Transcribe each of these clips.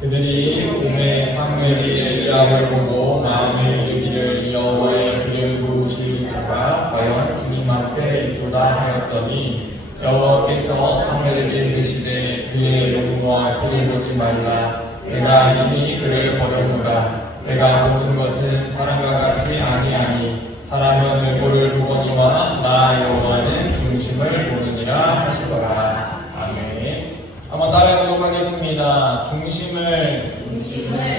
그들이 봄에 사무엘이 엘리야를 보고 마음에 이르기를 여호와의 길을 물으실 자가 과연 주님 앞에 있도다 하였더니 여호와께서 사무엘에게 이르시되 그의 용모와 길을 보지 말라. 내가 이미 그를 버렸노라. 내가 보는 것은 사람과 같이 아니하니 사람은 얼굴을 보거니와 나 여호와는 중심을 보느니라 하시더라. 아멘. 한번 따라해보도록 하겠습니다. 중심을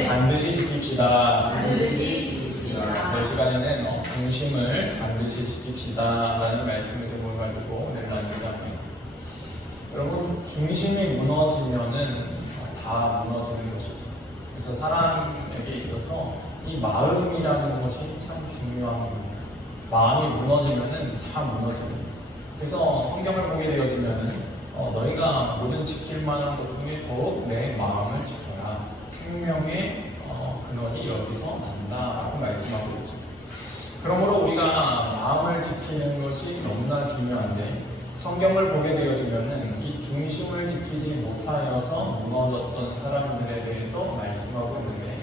반드시 지킵시다. 이 시간에는 중심을 반드시 지킵시다 라는 말씀을 제목을 가지고 오늘 나누고자 합니다. 여러분, 중심이 무너지면은 다 무너지는 것이죠. 그래서 사람에게 있어서 이 마음이라는 것이 참 중요한 겁니다. 마음이 무너지면은 다 무너집니다. 그래서 성경을 보게 되어지면은 너희가 모든 지킬 만한 것 중에 더욱 내 마음을 지켜라. 생명의 근원이 여기서 난다라고 말씀하고 있죠. 그러므로 우리가 마음을 지키는 것이 너무나 중요한데 성경을 보게 되어지면은 이 중심을 지키지 못하여서 무너졌던 사람들에 대해서 말씀하고 있는데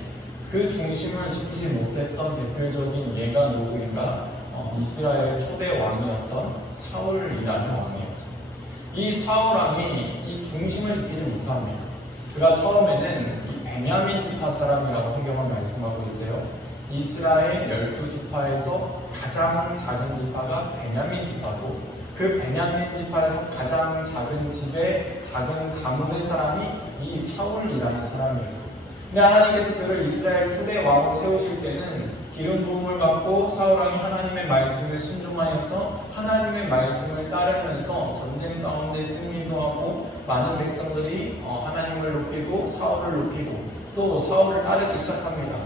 그 중심을 지키지 못했던 대표적인 예가 누구인가? 이스라엘의 초대 왕이었던 사울이라는 왕이었죠. 이 사울 왕이 이 중심을 지키지 못합니다. 그가 처음에는 이 베냐민 지파 사람이라고 성경은 말씀하고 있어요. 이스라엘 12지파에서 가장 작은 지파가 베냐민 지파고 그 베냐민 지파에서 가장 작은 집의 작은 가문의 사람이 이 사울이라는 사람이었어요. 근데 하나님께서 그를 이스라엘 초대 왕으로 세우실 때는 기름 부음을 받고 사울 왕이 하나님의 말씀에 순종하여서 하나님의 말씀을 따르면서 전쟁 가운데 승리도 하고 많은 백성들이 하나님을 높이고 사울을 높이고 또 사울을 따르기 시작합니다.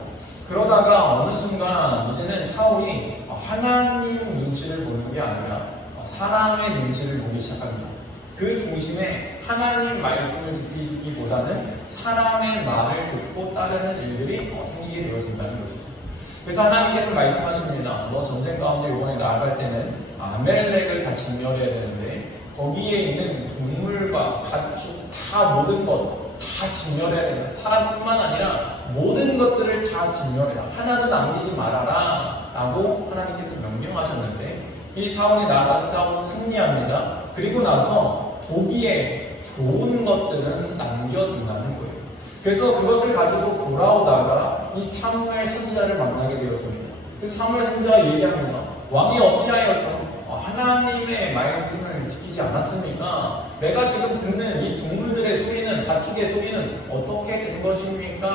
그러다가 어느 순간 이제는 사울이 하나님 눈치를 보는 게 아니라 사람의 눈치를 보기 시작합니다. 그 중심에 하나님 말씀을 지키기보다는 사람의 말을 듣고 따르는 일들이 생기게 되어진다는 것이죠. 그래서 하나님께서 말씀하십니다. 너 전쟁 가운데 이번에 나아갈 때는 아멜렉을 다 진멸해야 되는데 거기에 있는 동물과 가축 다 모든 것 다 진멸해야 된다. 사람뿐만 아니라 모든 것들을 다 진멸해라. 하나도 남기지 말아라 라고 하나님께서 명령하셨는데 이 사울이 나아가서 싸워서 승리합니다. 그리고 나서 보기에 좋은 것들은 남겨둔다는 거예요. 그래서 그것을 가지고 돌아오다가 이 사무엘 선지자를 만나게 되었습니다. 그래서 사무엘 선지자가 얘기합니다. 왕이 어찌하여서 하나님의 말씀을 지키지 않았습니까? 내가 지금 듣는 이 동물들의 소리는, 가축의 소리는 어떻게 된 것입니까?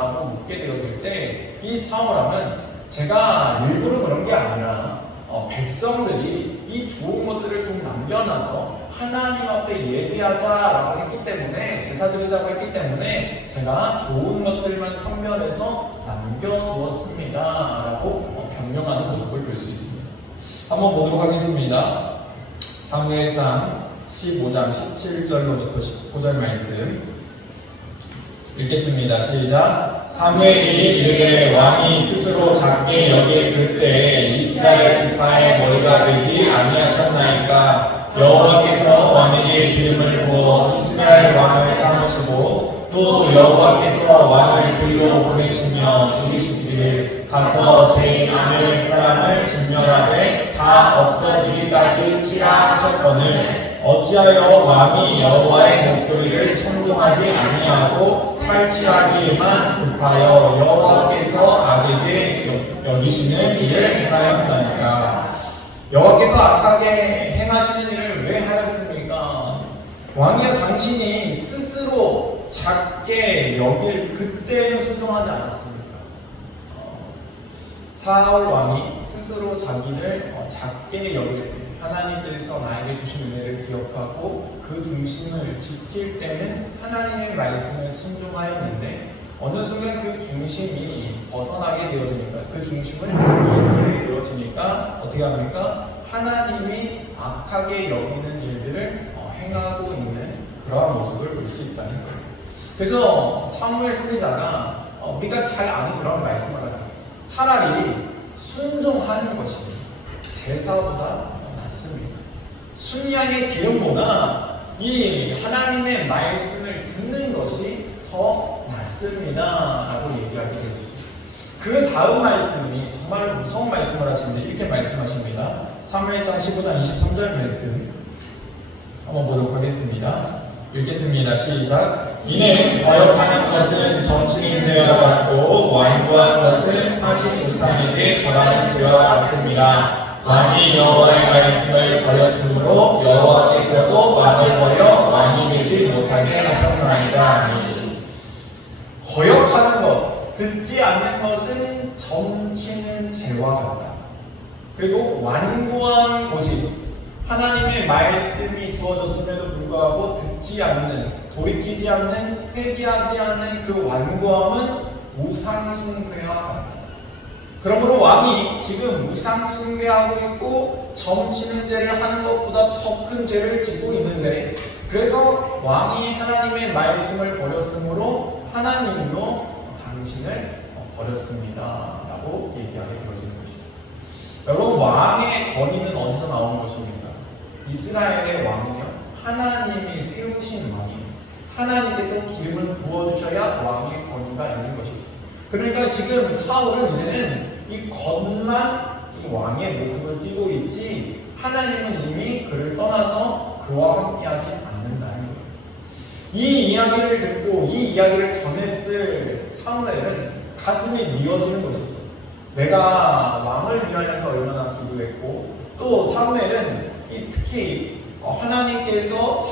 라고 묻게 되어질 때 이 사울왕은 제가 일부러 그런 게 아니라 백성들이 이 좋은 것들을 좀 남겨놔서 하나님 앞에 예배하자라고 했기 때문에 제사 드리자고 했기 때문에 제가 좋은 것들만 선별해서 남겨주었습니다 라고 변명하는 모습을 볼 수 있습니다. 한번 보도록 하겠습니다. 사무엘상 15장 17절로부터 19절 말씀 읽겠습니다. 시작. 사무엘이 이르되 왕이 스스로 작게 여길 그때 이스라엘 지파의 머리가 되지 아니하셨나이까. 여호와께서 왕에게 기름을 부어 이스라엘 왕을 삼으시고 또 여호와께서 왕을 들로 보내시며 이르시기를 가서 죄인 아멜렉 사람을 진멸하되 다 없어지기까지 치라 하셨거늘 어찌하여 왕이 여호와의 목소리를 청종하지 아니하고 탈취하기에만 급하여 여호와께서 악에게 여기시는 일을 행하였나이까. 여호와께서 악하게 행하시는 일을 왜 하였습니까? 왕이여 당신이 스스로 작게 여길 그때는 순종하지 않았습니까? 사울 왕이 스스로 자기를 작게 여길 때 하나님께서 나에게 주신 은혜를 기억하고 그 중심을 지킬 때는 하나님의 말씀에 순종하였는데 어느 순간 그 중심이 벗어나게 되어지니까 그 중심을 잃게 되어지니까 어떻게 합니까? 하나님이 악하게 여기는 일들을 행하고 있는 그러한 모습을 볼 수 있다는 거예요. 그래서 사무엘 선지자가 우리가 잘 아는 그런 말씀을 하죠. 차라리 순종하는 것이 제사보다 낫습니다. 순양의 기름보다 이 하나님의 말씀을 듣는 것이 더 낫습니다 라고 얘기하게 되죠. 그 다음 말씀이 정말 무서운 말씀을 하시는데 이렇게 말씀하십니다. 사무엘상 15장 23절 말씀 한번 보도록 하겠습니다. 읽겠습니다. 시작. 이는 거역하는 것은 정치인 죄와 같고 완고한 것은 사실 우상에게 절하는 죄와 같습니다. 왕이 여호와의 말씀을 버렸으므로 여호와께서도 왕을 버려 왕이 되지 못하게 하셨나이다. 거역하는 것, 듣지 않는 것은 점치는 죄와 같다. 그리고 완고한 고집, 하나님의 말씀이 주어졌음에도 불구하고 듣지 않는, 돌이키지 않는, 회개하지 않는 그 완고함은 우상숭배와 같다. 그러므로 왕이 지금 우상숭배하고 있고 점치는 죄를 하는 것보다 더 큰 죄를 지고 있는데, 그래서 왕이 하나님의 말씀을 버렸으므로 하나님도 당신을 버렸습니다 라고 얘기하게 되어지는 것이죠. 여러분, 왕의 권위는 어디서 나오는 것입니까? 이스라엘의 왕이요, 하나님이 세우신 왕이에요. 하나님께서 기름을 부어주셔야 왕의 권위가 있는 것이죠. 그러니까 지금 사울은 이제는 이 겉만 이 왕의 모습을 띠고 있지, 하나님은 이미 그를 떠나서 그와 함께하지 않는다는 거예요. 이 이야기를 듣고 이 이야기를 전했을 사무엘은 가슴이 미어지는 것이죠. 내가 왕을 위하여서 얼마나 기도했고, 또 사무엘은 특히 하나님께서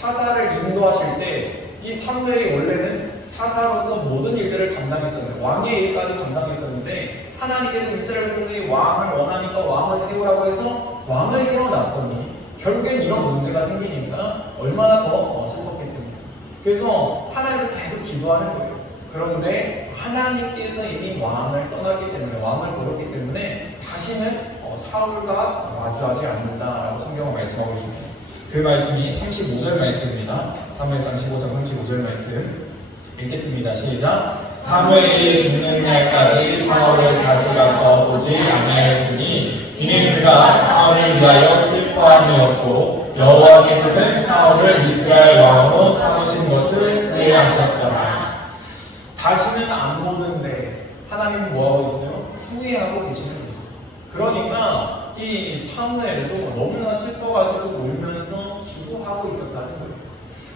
사사를 인도하실 때 이 사무엘이 원래는 사사로서 모든 일들을 감당했었는데, 왕의 일까지 감당했었는데, 하나님께서 이스라엘 백성들이 왕을 원하니까 왕을 세우라고 해서 왕을 세워놨더니 결국엔 이런 문제가 생기니까 얼마나 더 슬펐겠습니까? 그래서 하나님을 계속 기도하는 거예요. 그런데 하나님께서 이미 왕을 떠났기 때문에, 왕을 버렸기 때문에 다시는 사울과 마주하지 않는다라고 성경은 말씀하고 있습니다. 그 말씀이 35절 말씀입니다. 사무엘상 15장 35절 말씀 읽겠습니다. 시작. 사무엘이 죽는 날까지 사울을 다시 가서 보지 아니하였으니 이는 그가 사울을 위하여 슬퍼함이었고 여호와께서는 사울을 이스라엘 왕으로 삼으신 것을 후회하셨더라. 다시는 안 보는데 하나님은 뭐하고 있어요? 후회하고 계시는 거예요. 그러니까 이 사무엘도 너무나 슬퍼가지고 울면서 기도하고 있었다는 거예요.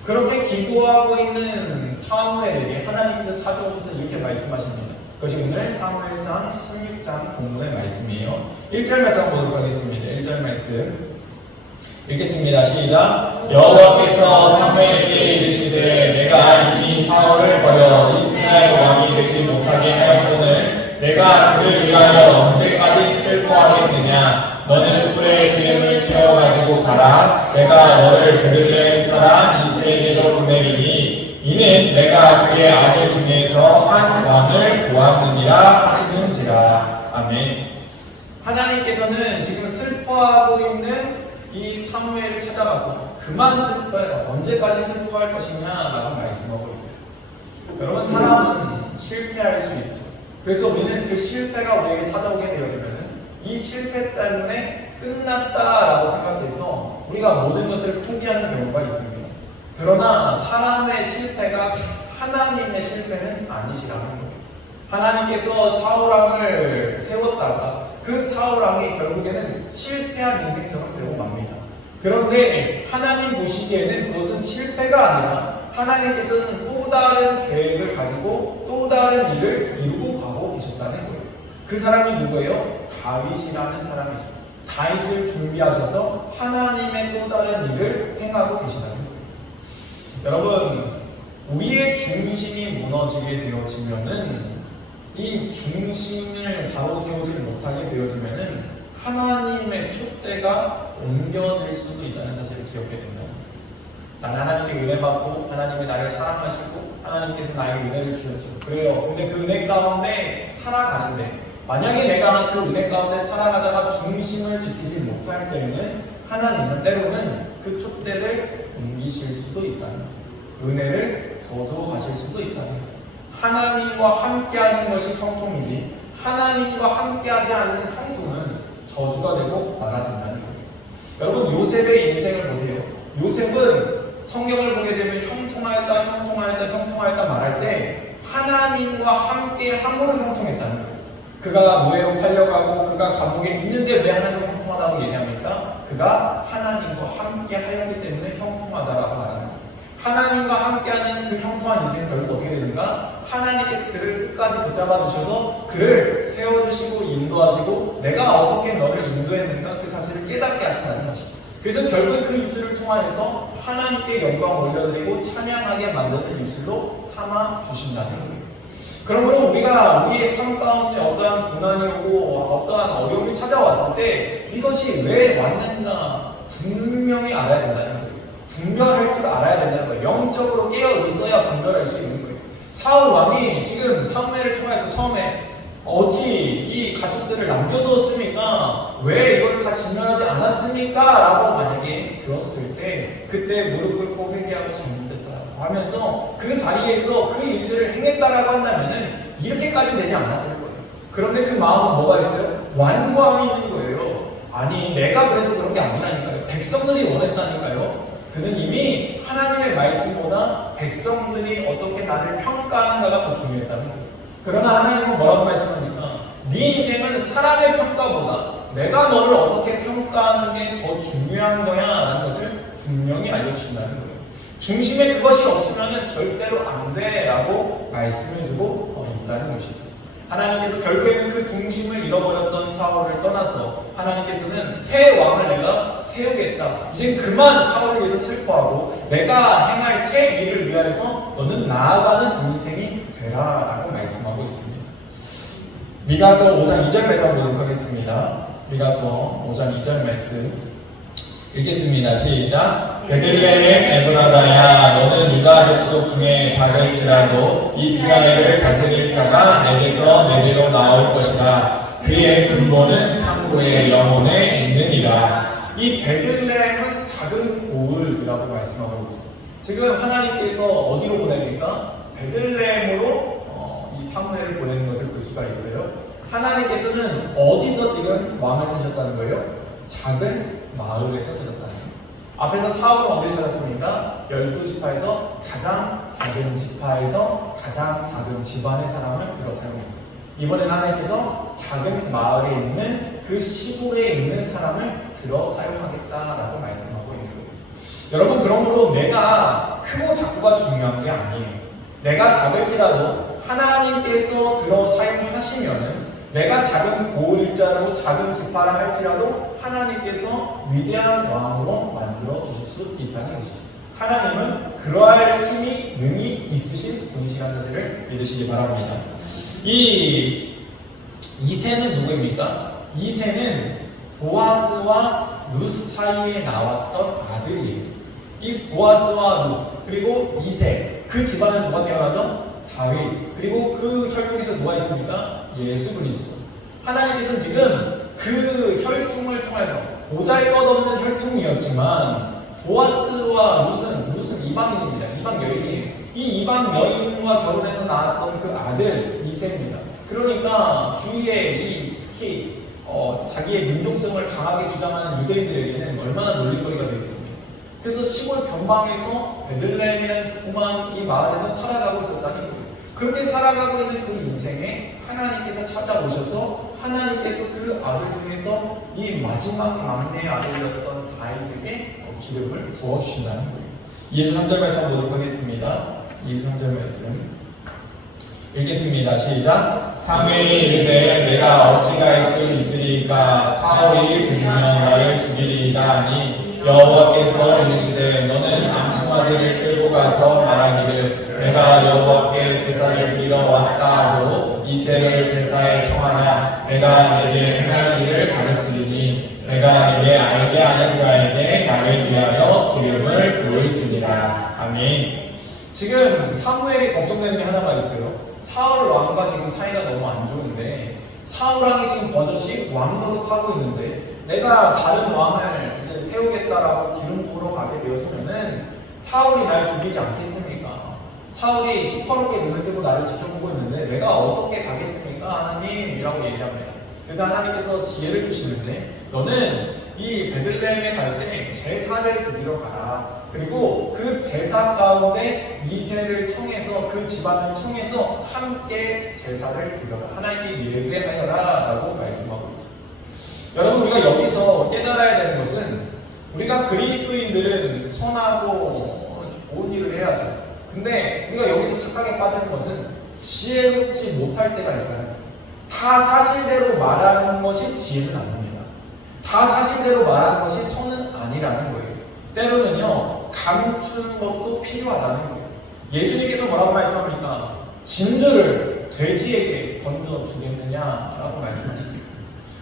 그렇게 기도하고 있는 사무엘에게 하나님께서 찾아오셔서 이렇게 말씀하십니다. 그것이 오늘 사무엘상 16장 본문의 말씀이에요. 1절 말씀 보도록 하겠습니다. 1절 말씀 읽겠습니다. 시작. 여호와께서 사무엘에게 이르시되 내가 이미 사울을 버려 이스라엘 왕이 되지 못하게 하였거늘 내가 그를 위하여 언제까지 슬퍼하겠느냐. 너는 뿔에 기름을 채워가지고 가라. 내가 너를 베들레헴 사람 이새에게로 보내리니 이는 내가 그의 아들 중에서 한 왕을 보았느니라 하시는지라. 아멘. 하나님께서는 지금 슬퍼하고 있는 이 사무엘을 찾아가서 그만 슬퍼해라. 언제까지 슬퍼할 것이냐라고 말씀하고 있어요. 여러분, 사람은 실패할 수 있죠. 그래서 우리는 그 실패가 우리에게 찾아오게 되어지면 이 실패 때문에 끝났다라고 생각해서 우리가 모든 것을 포기하는 경우가 있습니다. 그러나 사람의 실패가 하나님의 실패는 아니시라는 거예요. 하나님께서 사울왕을 세웠다가 그 사울왕이 결국에는 실패한 인생처럼 되고 맙니다. 그런데 하나님 보시기에는 그것은 실패가 아니라 하나님께서는 또 다른 계획을 가지고 또 다른 일을 이루고 가고 계셨다는 거예요. 그 사람이 누구예요? 다윗이라는 사람이죠. 다윗을 준비하셔서 하나님의 또 다른 일을 행하고 계시다는 거예요. 여러분, 우리의 중심이 무너지게 되어지면은, 이 중심을 바로 세우지 못하게 되어지면은 하나님의 촛대가 옮겨질 수도 있다는 사실을 기억해야 된다. 난 하나님께 은혜 받고 하나님이 나를 사랑하시고 하나님께서 나에게 은혜를 주셨죠. 그래요. 근데 그 은혜 가운데 살아가는데, 만약에 내가 그 은혜 가운데 살아가다가 중심을 지키지 못할 때는 하나님은 때로는 그 촛대를 옮기실 수도 있다는 거예요. 은혜를 거두어 가실 수도 있다는 거예요. 하나님과 함께하는 것이 형통이지 하나님과 함께하지 않는 형통은 저주가 되고 많아진다는 거예요. 여러분, 요셉의 인생을 보세요. 요셉은 성경을 보게 되면 형통하였다 말할 때 하나님과 함께 함으로 형통했다는 거예요. 그가 노예로 팔려가고 그가 감옥에 있는데 왜 하나님과 형통하다고 얘기합니까? 그가 하나님과 함께 하였기 때문에 형통하다라고 말하는 거예요. 하나님과 함께하는 그 형통한 인생 결국 어떻게 되는가? 하나님께서 그를 끝까지 붙잡아 주셔서 그를 세워주시고 인도하시고 내가 어떻게 너를 인도했는가 그 사실을 깨닫게 하신다는 것이죠. 그래서 결국 그 입술을 통하여서 하나님께 영광 올려드리고 찬양하게 만드는 입술로 삼아 주신다는 거예요. 그러므로 우리가 우리의 삶 가운데 어떠한 고난이 오고 어떠한 어려움이 찾아왔을 때 이것이 왜 왔는가 분명히 알아야 된다는 거예요. 분별할 줄 알아야 된다는 거예요. 영적으로 깨어 있어야 분별할 수 있는 거예요. 사울 왕이 지금 사무엘을 통해서 처음에 어찌 이 가축들을 남겨두었습니까? 왜 이걸 다 진멸하지 않았습니까? 라고 만약에 들었을 때 그때 무릎 꿇고 회개하고 잘못했다라고 하면서 그 자리에서 그 일들을 행했다라고 한다면은 이렇게까지 되지 않았을 거예요. 그런데 그 마음은 뭐가 있어요? 완고함이 있는 거예요. 아니 내가 그래서 그런 게 아니라니까요. 백성들이 원했다니까요. 그는 이미 하나님의 말씀보다 백성들이 어떻게 나를 평가하는가가 더 중요했다는 거예요. 그러나 하나님은 뭐라고 말씀합니까? 네 인생은 사람의 평가보다 내가 너를 어떻게 평가하는 게 더 중요한 거야 라는 것을 분명히 알려주신다는 거예요. 중심에 그것이 없으면 절대로 안 돼 라고 말씀해주고 있다는 것이죠. 하나님께서 결국에는 그 중심을 잃어버렸던 사울을 떠나서 하나님께서는 새 왕을 내가 세우겠다. 이제 그만 사울을 위해서 슬퍼하고 내가 행할 새 일을 위하여서 너는 나아가는 인생이 되라 라고 말씀하고 있습니다. 미가서 5장 2절 말씀 보도록 하겠습니다. 미가서 5장 2절 말씀 읽겠습니다. 시작. 베들레헴 에브라다야 너는 유다 족속 중에 작을지라도 이스라엘을 다스릴 자가 내게서 내게로 나올 것이다. 그의 근본은 상고의 영혼에 있느니라. 이 베들레헴은 작은 고을이라고 말씀하고 있죠. 지금 하나님께서 어디로 보냅니까? 베들레헴으로 이 사무엘을 보내는 것을 볼 수가 있어요. 하나님께서는 어디서 지금 왕을 찾으셨다는 거예요? 작은 마을에서 찾았다는 거예요. 앞에서 사울은 어디서 찾았습니까? 12지파에서 가장 작은 지파에서 가장 작은 집안의 사람을 들어 사용했죠. 이번엔 하나님께서 작은 마을에 있는 그 시골에 있는 사람을 들어 사용하겠다라고 말씀하고 있는 거예요. 여러분 그러므로 내가 크고 작고가 중요한 게 아니에요. 내가 작을지라도 하나님께서 들어 사용하시면은 내가 작은 고을자라고 작은 지파라 할지라도 하나님께서 위대한 왕으로 만들어 주실 수 있다는 것이죠. 하나님은 그러할 힘이 능히 있으신 분이시라는 사실을 믿으시기 바랍니다. 이새는 누구입니까? 이새는 보아스와 룻 사이에 나왔던 아들이에요. 이 보아스와 룻 그리고 이새 그 집안은 누가 태어나죠? 다윗 그리고 그 혈통에서 누가 있습니까? 예수 그리스도. 하나님께서는 지금 그 혈통을 통해서 보잘것없는 혈통이었지만 보아스와 룻은 이방인입니다. 이방 여인이에요. 이 이방 여인과 결혼해서 낳았던 그 아들 이새입니다. 그러니까 주위에 특히 자기의 민족성을 강하게 주장하는 유대인들에게는 얼마나 놀림거리가 되겠습니까? 그래서 시골 변방에서 베들레헴이라는 조그만 이 마을에서 살아가고 있었다는 거예요. 그렇게 살아가고 있는 그 인생에 하나님께서 찾아오셔서 하나님께서 그 아들 중에서 이 마지막 막내 아들이었던 다윗에게 기름을 부어주신다는 거예요. 23절 말씀 보도록 하겠습니다. 23절 말씀 읽겠습니다. 시작. 사무엘이 이르되 내가 어찌 갈 수 있으리까 사울이 분명 나를 죽이리이다 하니 여호와께서 이르시되 너는 암송아지를 끌고 가서 말하기를 내가 여호와께 제사를 드리러 왔다 하고 이새를 제사에 청하나 내가 내게 행할 일을 가르치리니 내가 내게 알게 하는 자에게 나를 위하여 기름을 부을지니라. 아멘. 지금 사무엘이 걱정되는 게 하나가 있어요. 사울 왕과 지금 사이가 너무 안 좋은데 사울 왕이 지금 버젓이 왕 노릇하고 있는데 내가 다른 왕을 이제 세우겠다라고 기름 부으러 가게 되어서면은 사울이 날 죽이지 않겠습니까? 사울이 시퍼렇게 눈을 뜨고 나를 지켜보고 있는데 내가 어떻게 가겠습니까? 하나님이라고 얘기합니다. 그래서 하나님께서 지혜를 주시는데 너는 이 베들레헴에 갈 때 제사를 드리러 가라. 그리고 그 제사 가운데 이새를 청해서 그 집안을 청해서 함께 제사를 드려라. 하나님께 예배하여라 라고 말씀하고 있죠. 여러분, 우리가 여기서 깨달아야 되는 것은 우리가 그리스도인들은 선하고 좋은 일을 해야죠. 근데 우리가 여기서 착각에 빠지는 것은 지혜롭지 못할 때가 있어요. 다 사실대로 말하는 것이 지혜는 아닙니다. 다 사실대로 말하는 것이 선은 아니라는 거예요. 때로는요, 감추는 것도 필요하다는 거예요. 예수님께서 뭐라고 말씀합니까? 진주를 돼지에게 던져주겠느냐라고 말씀하십니다.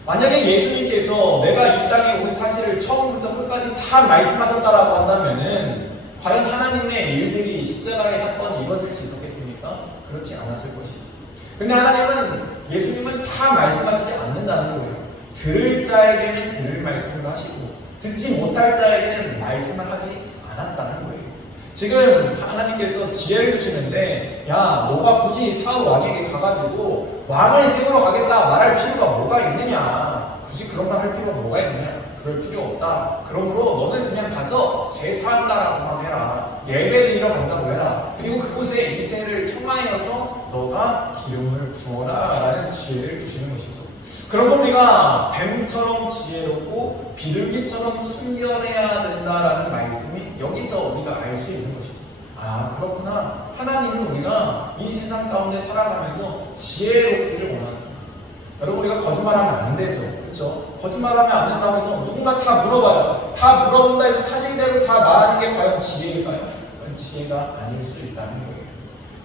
만약에 예수님께서 내가 이 땅에 온 사실을 처음부터 끝까지 다 말씀하셨다라고 한다면은 과연 하나님의 일들이 십자가의 사건이 이루어질 수 있었겠습니까? 그렇지 않았을 것이죠. 근데 하나님은, 예수님은 다 말씀하시지 않는다는 거예요. 들을 자에게는 들을 말씀을 하시고 듣지 못할 자에게는 말씀을 하지 않았다는 거예요. 지금 하나님께서 지혜를 주시는데, 야, 너가 굳이 사울 왕에게 가가지고 왕을 세우러 가겠다 말할 필요가 뭐가 있느냐? 굳이 그런 말 할 필요가 뭐가 있느냐? 그럴 필요 없다. 그러므로 너는 그냥 가서 제사한다라고만 해라. 예배 드리러 간다고 해라. 그리고 그곳에 이새를 청하여서 너가 기름을 부어라 라는 지혜를 주시는 것이죠. 그러면 우리가 뱀처럼 지혜롭고 비둘기처럼 순결해야 된다라는 말씀이 여기서 우리가 알 수 있는 것이죠. 아, 그렇구나. 하나님은 우리가 이 세상 가운데 살아가면서 지혜롭기를 원한다. 여러분, 우리가 거짓말하면 안 되죠. 그렇죠? 거짓말하면 안 된다고 해서 누군가 다 물어봐요. 다 물어본다 해서 사실대로 다 말하는 게 과연 지혜일까요? 그건 지혜가 아닐 수 있다는 거예요.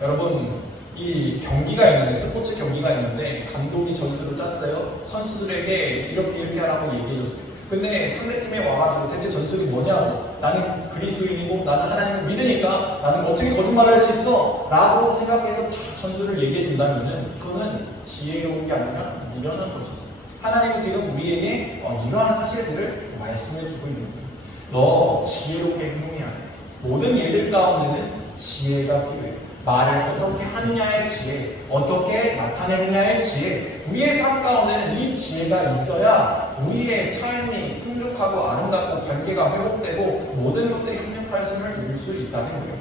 여러분, 이 경기가 있는데, 스포츠 경기가 있는데 감독이 전술을 짰어요. 선수들에게 이렇게 하라고 얘기해줬어요. 근데 상대팀에 와가지고 대체 전술이 뭐냐고, 나는 그리스도인이고 나는 하나님을 믿으니까 나는 어떻게 거짓말을 할 수 있어? 라고 생각해서 다 전술을 얘기해준다면 그거는 지혜로운 게 아니라 미련한 것이죠. 하나님은 지금 우리에게 이러한 사실들을 말씀해주고 있는 거예요. 너 지혜롭게 행동해야 돼. 모든 일들 가운데는 지혜가 필요해. 말을 어떻게 하느냐의 지혜, 어떻게 나타내느냐의 지혜, 우리의 삶 가운데는 이 지혜가 있어야 우리의 삶이 풍족하고 아름답고 관계가 회복되고 모든 것들이 협력할수를 이룰 수 있다는 거예요.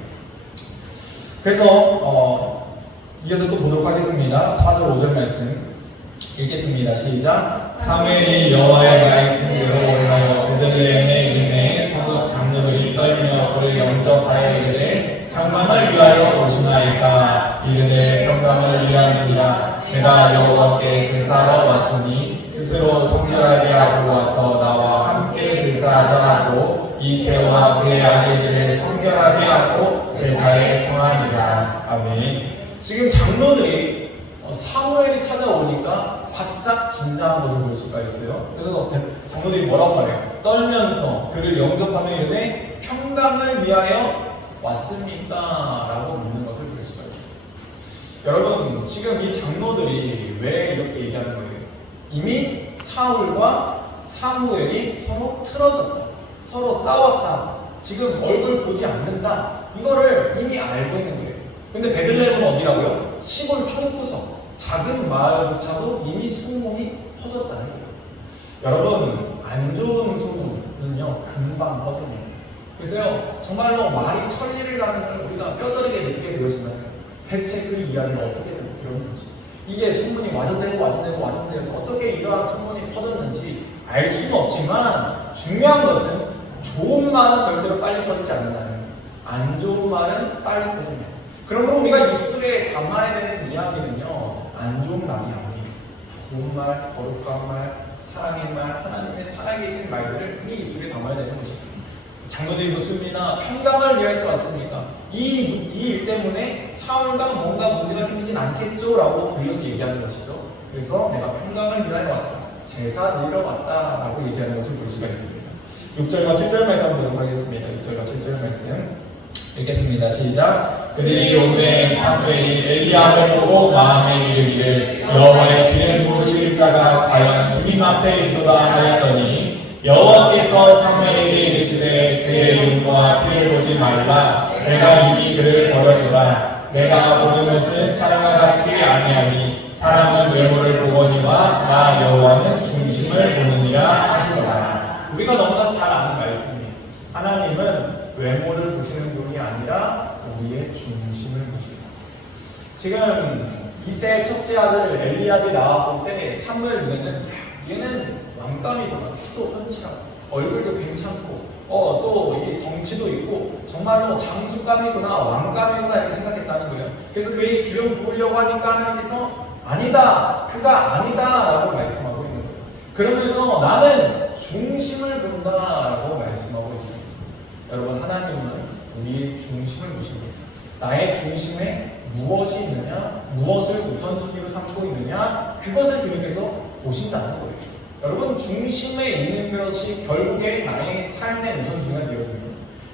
그래서 이어서 또 보도록 하겠습니다. 4절 5절 말씀 읽겠습니다. 시작. 사무엘이 여호와의 말씀대로 올라여 베들레헴에 이르매 서독 장로들이 떨며 그를 영접하여 이르되 평강을 위하여 오시나이까. 이르되 평강을 위함이니라. 내가 여호와께 제사하러 왔으니 스스로 성결하게 하고 와서 나와 함께 제사하자 하고 이새와 그의 아들들을 성결하게 하고 제사에 청하니라. 아멘. 지금 장로들이 사무엘이 찾아오니까 바짝 긴장한 것을 볼 수가 있어요. 그래서 장로들이 뭐라고 말해요? 떨면서 그를 영접하며 이르되 평강을 위하여 왔습니까? 라고 묻는 것을 볼 수가 있어요. 여러분, 지금 이 장로들이 왜 이렇게 얘기하는 거예요? 이미 사울과 사무엘이 서로 틀어졌다. 서로 싸웠다. 지금 얼굴 보지 않는다. 이거를 이미 알고 있는 거예요. 근데 베들레헴은 어디라고요? 시골 총구석, 작은 마을조차도 이미 소문이 퍼졌다는 거예요. 여러분, 안 좋은 소문은요, 금방 퍼집니다. 그래서요, 정말로 말이 천리를 가는 걸 우리가 뼈저리게 느끼게 되어진다면 대체 그 이야기를 어떻게 들었는지, 이게 소문이 와전되고 어떻게 이러한 소문이 퍼졌는지 알 수는 없지만 중요한 것은 좋은 말은 절대로 빨리 퍼지지 않는다는 거예요. 안 좋은 말은 빨리 퍼집니다. 그러므로 우리가 입술에 담아야 되는 이야기는요, 안 좋은 말이 아니에요. 좋은 말, 거룩한 말, 사랑의 말, 하나님의 살아계신 말들을 우리 입술에 담아야 되는 것이죠. 장로들이 묻습니다. 평강을 위해서 왔습니까? 이 일 때문에 사울과 뭔가 문제가 생기진 않겠죠? 라고 그리고 얘기하는 것이죠. 그래서 내가 평강을 위하여 왔다. 제사 드리러 왔다. 라고 얘기하는 것을 볼 수가 있습니다. 6절과 7절 말씀 보도록 하겠습니다. 6절과 7절 말씀 읽겠습니다. 시작. 그들이 오매 사무엘이 엘리야를 보고 마음에 이르기를 여호와의 기름 부으실 자가 과연 주님 앞에 있도다 하였더니 여호와께서 사무엘에게 이르시되 그의 눈과 피를 보지 말라. 내가 이미 그를 버려두라. 내가 보는 것은 사람과 같이 아니하니 사람은 외모를 보거니와 나 여호와는 중심을 보느니라 하시더라. 우리가 너무나 잘 아는 말씀입니다. 하나님은 외모를 보시는 분이 아니라 우리의 중심을 보십니다. 지금 이세의 첫째 아들 엘리압이 나왔을 때 사무엘 눈에는 얘는 왕감이구나. 키도 훤칠하고 얼굴도 괜찮고 또 이 덩치도 있고 정말로 장수감이구나, 왕감이구나 이렇게 생각했다는 거예요. 그래서 그에게 기름 부으려고 하니까 하나님께서 아니다, 그가 아니다 라고 말씀하고 있는 거예요. 그러면서 나는 중심을 본다라고 말씀하고 있습니다. 여러분, 하나님은 우리의 중심을 보십니다. 나의 중심에 무엇이 있느냐, 무엇을 우선순위로 삼고 있느냐, 그것을 주님께서 보신다는 거예요. 여러분, 중심에 있는 것이 결국에 나의 삶의 우선순위가 되어집니다.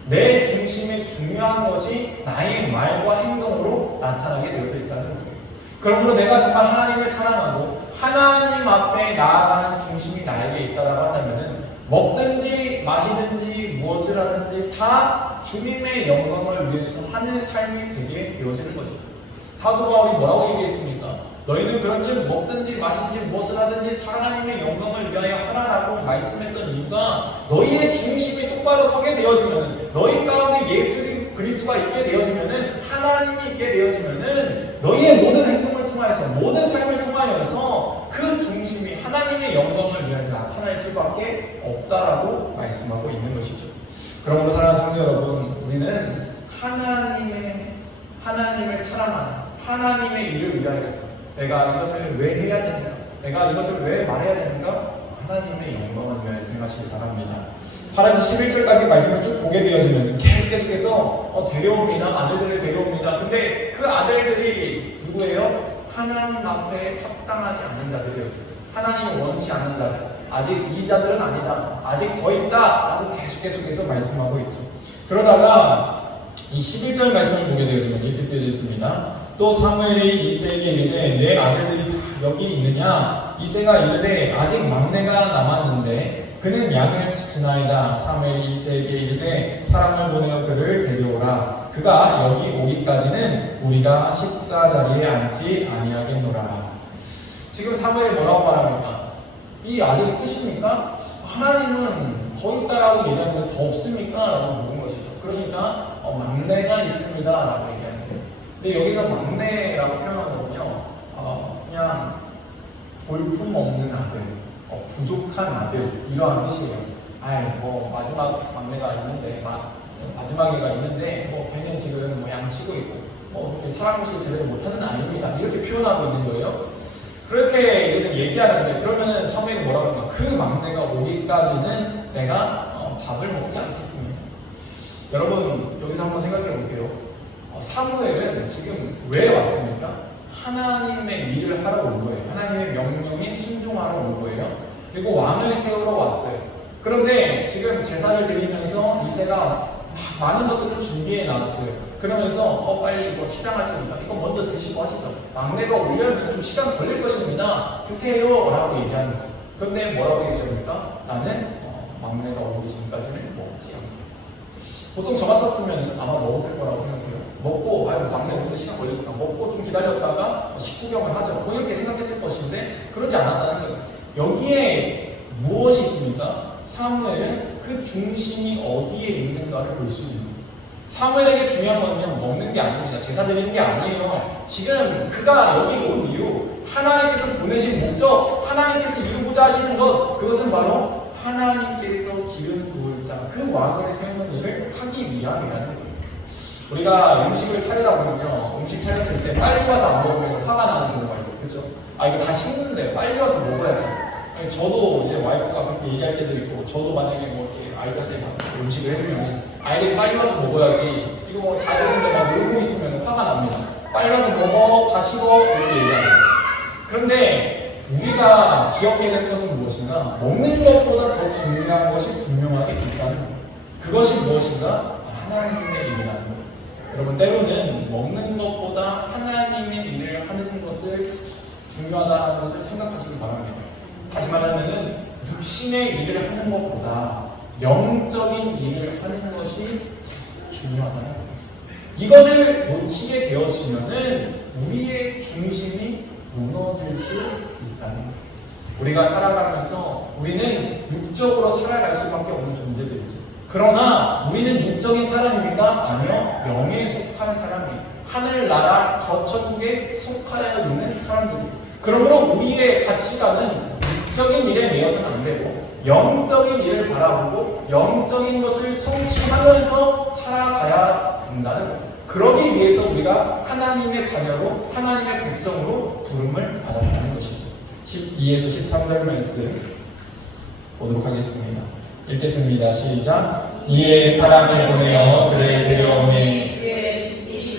내 중심에 중요한 것이 나의 말과 행동으로 나타나게 되어져 있다는 거예요. 그러므로 내가 정말 하나님을 사랑하고 하나님 앞에 나아가는 중심이 나에게 있다라고 한다면 먹든지 마시든지 무엇을 하든지 다 주님의 영광을 위해서 하는 삶이 되게 되어지는 것입니다. 사도 바울이 뭐라고 얘기했습니까? 너희는 그런즉 먹든지 마시든지 무엇을 하든지 다 하나님의 영광을 위하여 하라라고 말씀했던 이유가 너희의 중심이 똑바로 서게 되어지면, 너희 가운데 예수 그리스도가 있게 되어지면, 하나님이 있게 되어지면 너희의 모든 행동을 통하여서, 모든 삶을 통하여서 그 중심이 하나님의 영광을 위해서 나타날 수밖에 없다라고 말씀하고 있는 것이죠. 그러므로 사랑하는 성도 여러분, 우리는 하나님을 사랑하는 하나님의 일을 위하여서 내가 이것을 왜 해야 되는가, 내가 이것을 왜 말해야 되는가, 하나님의 영광을 위하여 생각하시기 바랍니다. 8에서 11절까지 말씀을 쭉 보게 되어지면 계속해서 데려옵니다. 아들들을 데려옵니다. 근데 그 아들들이 누구예요? 하나님 앞에 합당하지 않는 자들이었어요. 하나님을 원치 않는 자들. 아직 이 자들은 아니다, 아직 더 있다 라고 계속해서 말씀하고 있죠. 그러다가 이 11절 말씀을 보게 되어지면 이렇게 쓰여져 있습니다. 또 사무엘이 이새에게 이르되 내 아들들이 다 여기 있느냐? 이새가 이르되 아직 막내가 남았는데 그는 양을 지키나이다. 사무엘이 이새에게 이르되 사람을 보내어 그를 데려오라. 그가 여기 오기까지는 우리가 식사 자리에 앉지 아니하겠노라. 지금 사무엘이 뭐라고 말합니까? 이 아들이 끝입니까? 하나님은 더 있다라고 얘기하는데 더 없습니까? 라고 묻은 것이죠. 그러니까 막내가 있습니다 라고 얘기하는 거예요. 근데 여기서 막내라고 표현한 것은요, 그냥 볼품 없는 아들, 부족한 아들, 이러한 뜻이에요. 마지막 막내가 있는데, 마지막에가 있는데, 걔는 지금 양치고 있고, 이렇게 사랑무실 제대로 못하는 아이입니다. 이렇게 표현하고 있는 거예요. 그렇게 이제는 얘기하는데, 그러면은 사무엘이 뭐라고 하는가? 그 막내가 오기까지는 내가 밥을 먹지 않겠습니다. 여러분, 여기서 한번 생각해 보세요. 사무엘은 지금 왜 왔습니까? 하나님의 일을 하러 온 거예요. 하나님의 명령에 순종하러 온 거예요. 그리고 왕을 세우러 왔어요. 그런데 지금 제사를 드리면서 이새가 많은 것들을 준비해 놨어요. 그러면서 빨리 이거 시장하십니다. 이거 먼저 드시고 하시죠. 막내가 오려면 좀 시간 걸릴 것입니다. 드세요 라고 얘기하는 거죠. 그런데 뭐라고 얘기합니까? 나는 막내가 오기 전까지는 먹지 않겠다. 보통 저 같았으면 아마 먹었을 거라고 생각해요. 먹고 막내 오는데 시간 걸리니까 먹고 좀 기다렸다가 식후경을 하죠. 이렇게 생각했을 것인데 그러지 않았다는 거예요. 여기에 무엇이 있습니까? 사무엘은 그 중심이 어디에 있는가를 볼 수 있는 거예요. 사무엘에게 중요한 건 먹는 게 아닙니다. 제사 드리는 게 아니에요. 지금 그가 여기 온 이유, 하나님께서 보내신 목적, 하나님께서 이루고자 하시는 것, 그것은 바로 하나님께서 기름 부을 자, 그 왕을 세우는 일을 하기 위함이라는 거예요. 우리가 음식을 차리다 보면요, 음식 차렸을 때 빨리 와서 안 먹으면 화가 나는 경우가 있어요. 그렇죠? 이거 다 식는데 빨리 와서 먹어야죠. 저도 이제 와이프가 그렇게 얘기할 때도 있고, 저도 만약에 이렇게 아이들한테 음식을 해주면 아이들이 빨리 와서 먹어야지, 이거 다 먹는데 막 놀고 있으면 화가 납니다. 빨리 와서 먹어, 다 식어, 이렇게 얘기합니다. 그런데 우리가 기억해야 될 것은 무엇인가? 먹는 것보다 더 중요한 것이 분명하게 있다는 거예요. 그것이 무엇인가? 하나님의 일이라는 거예요. 여러분, 때로는 먹는 것보다 하나님의 일을 하는 것을 중요하다는 것을 생각하시기 바랍니다. 다시 말하면 육신의 일을 하는 것보다 영적인 일을 하는 것이 중요하다는 거예요. 이것을 놓치게 되어지면은 우리의 중심이 무너질 수 있다는 거예요. 우리가 살아가면서 우리는 육적으로 살아갈 수밖에 없는 존재들이죠. 그러나 우리는 육적인 사람입니까? 아니요. 영에 속하는 사람이에요. 하늘나라 저 천국에 속하여 있는 사람들이에요. 그러므로 우리의 가치관은 육적인 일에 매여서는 안 되고 영적인 일을 바라보고 영적인 것을 성취하면서 살아가야 된다는 거예요. 그러기 위해서 우리가 하나님의 자녀로 하나님의 백성으로 부름을 받았다는 것이죠. 12에서 13절 말씀 보도록 하겠습니다. 읽겠습니다. 시작. 이에 사람을 보내어 그를 데려오매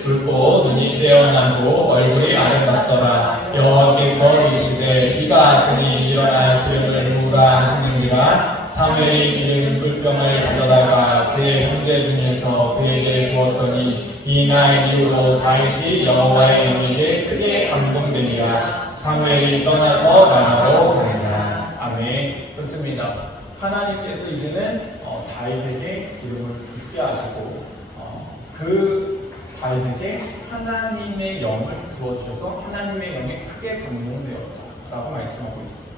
붉고 눈이 빼어나고 얼굴이 아름답더라. 여호와께서 이르시되 네가 그니 일어나 기름을 부으라 하시는지라. 사무엘이 기름 꿀병을 가져다가 그의 형제 중에서 그에게 부었더니 이날 이후로 다윗이 여호와의 영에게 크게 감동되니라. 사무엘이 떠나서 라마로 가니라. 아멘. 그렇습니다. 하나님께서 이제는 다윗에게 기름을 붓게 하시고 그 다윗에게 하나님의 영을 부어주셔서 하나님의 영에 크게 감동되었다라고 말씀하고 있습니다.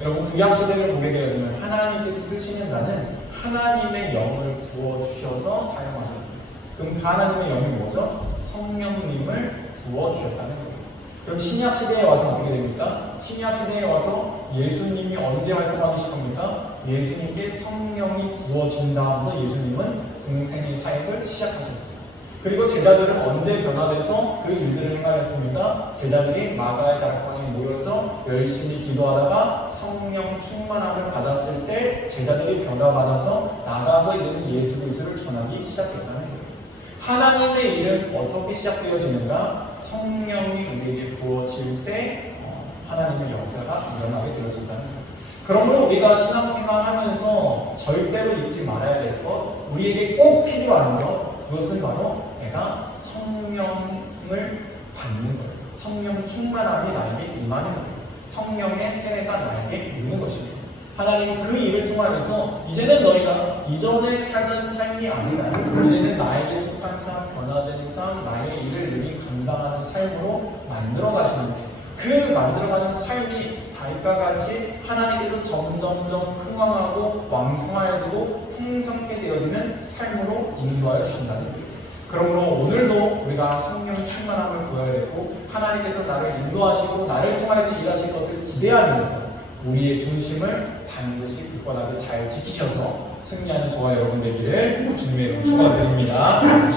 여러분 구약시대를 보게 되어지면 하나님께서 쓰시는 자는 하나님의 영을 부어주셔서 사용하셨습니다. 그럼 그 하나님의 영이 뭐죠? 성령님을 부어주셨다는 거예요. 그럼 신약시대에 와서 어떻게 됩니까? 신약시대에 와서 예수님이 언제 활동하기 시작합니까? 예수님께 성령이 부어진 다음부터 예수님은 공생의 사역을 시작하셨습니다. 그리고 제자들은 언제 변화돼서 그 일들을 행하였습니까? 제자들이 마가의 다락방에 모여서 열심히 기도하다가 성령 충만함을 받았을 때 제자들이 변화받아서 나가서 이제는 예수 그리스도를 전하기 시작했다는 거예요. 하나님의 일은 어떻게 시작되어지는가? 성령이 우리에게 부어질 때 하나님의 역사가 일어나게 되어진다는 거예요. 그러므로 우리가 신앙생활하면서 절대로 잊지 말아야 될 것, 우리에게 꼭 필요한 것, 그것은 바로 내가 성령을 받는 거예요. 성령 충만함이 나에게 임하는 거예요. 성령의 세례가 나에게 있는 것입니다. 하나님은 그 일을 통하여서 이제는 너희가 이전에 살던 삶이 아니라 이제는 나에게 속한 삶, 변화된 삶, 나의 일을 능히 감당하는 삶으로 만들어 가시는데 그 만들어가는 삶이 다윗과 같이 하나님께서 점점점 풍성하고 왕성하여지고 풍성케 되어지는 삶으로 인도하여 주신다는 거예요. 그러므로 오늘도 우리가 성령 충만함을 구해야 되고 하나님께서 나를 인도하시고 나를 통해서 일하실 것을 기대하면서 우리의 중심을 반드시 굳건하게 잘 지키셔서 승리하는 저와 여러분 되기를 주님의 이름으로 축원드립니다.